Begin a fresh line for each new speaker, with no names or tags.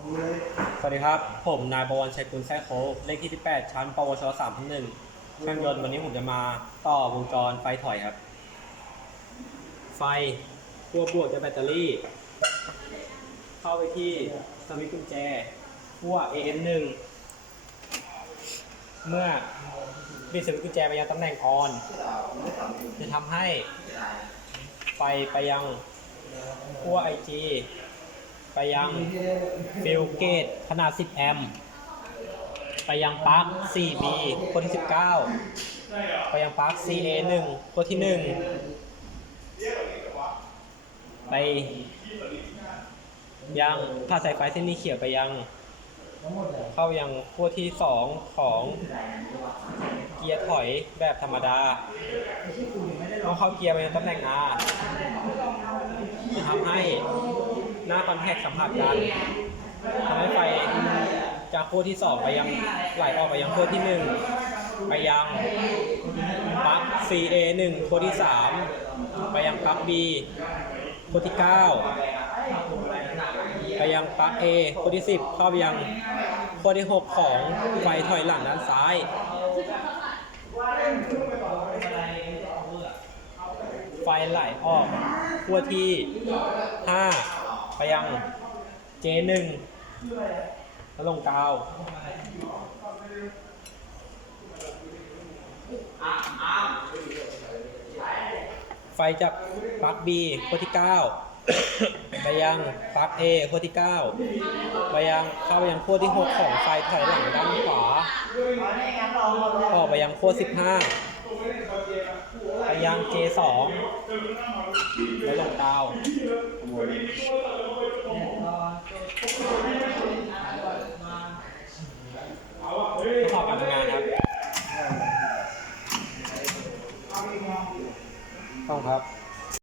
สวัสดีครับ ผมนายบวรชัยกุลแท้โคกเลขที่ 18 ชั้น ปวช3ทับหนึ่งเครื่องยนต์วันนี้ผมจะมาต่อวงจรไฟถอยครับ ไฟขั้วบวกจากแบตเตอรี่ เข้าไปที่สวิตช์กุญแจขั้ว AM1 เมื่อบิดสวิตช์กุญแจไปยังตำแหน่งออน จะทำให้ไฟไปยังขั้ว IG ไปยังฟิลเกตขนาด 10 แอมป์ไปยังปลั๊ก 4B ตัวที่ 19 ไปยังปลั๊ก CA1 ตัวที่ 1 ไปยังถ้าสายไฟเส้นนี้เขียวไปยัง เข้ายังขั้วที่ 2 ของเกียร์ถอยแบบธรรมดาต้องเข้าเกียร์ไปยังตำแหน่ง R หน้าคอนแทคสัมผัสกันทำให้ไฟจากขั้วที่2ไปยังไหลออกไปยังขั้วที่1ไปยังปลั๊ก CA 1ขั้วที่3ไปยังปลั๊ก B ขั้วที่9ไปยังปลั๊ก A ขั้วที่10เข้าไปยังขั้วที่6ของไฟถอยหลังด้านซ้ายไฟไหลออกขั้วที่5 ไปยัง J1 แล้วลงกาวไฟจากปลั๊ก B ขั้วที่ 9 ไปยังปลั๊ก A ขั้วที่ 9 ไปยังเข้าไปยังขั้วที่ 6 ของไฟถอยหลังด้านขวาออกไปยังขั้ว15 ไปยัง J2 แล้วลงดาวขอบการทำงานครับ ต้องครับ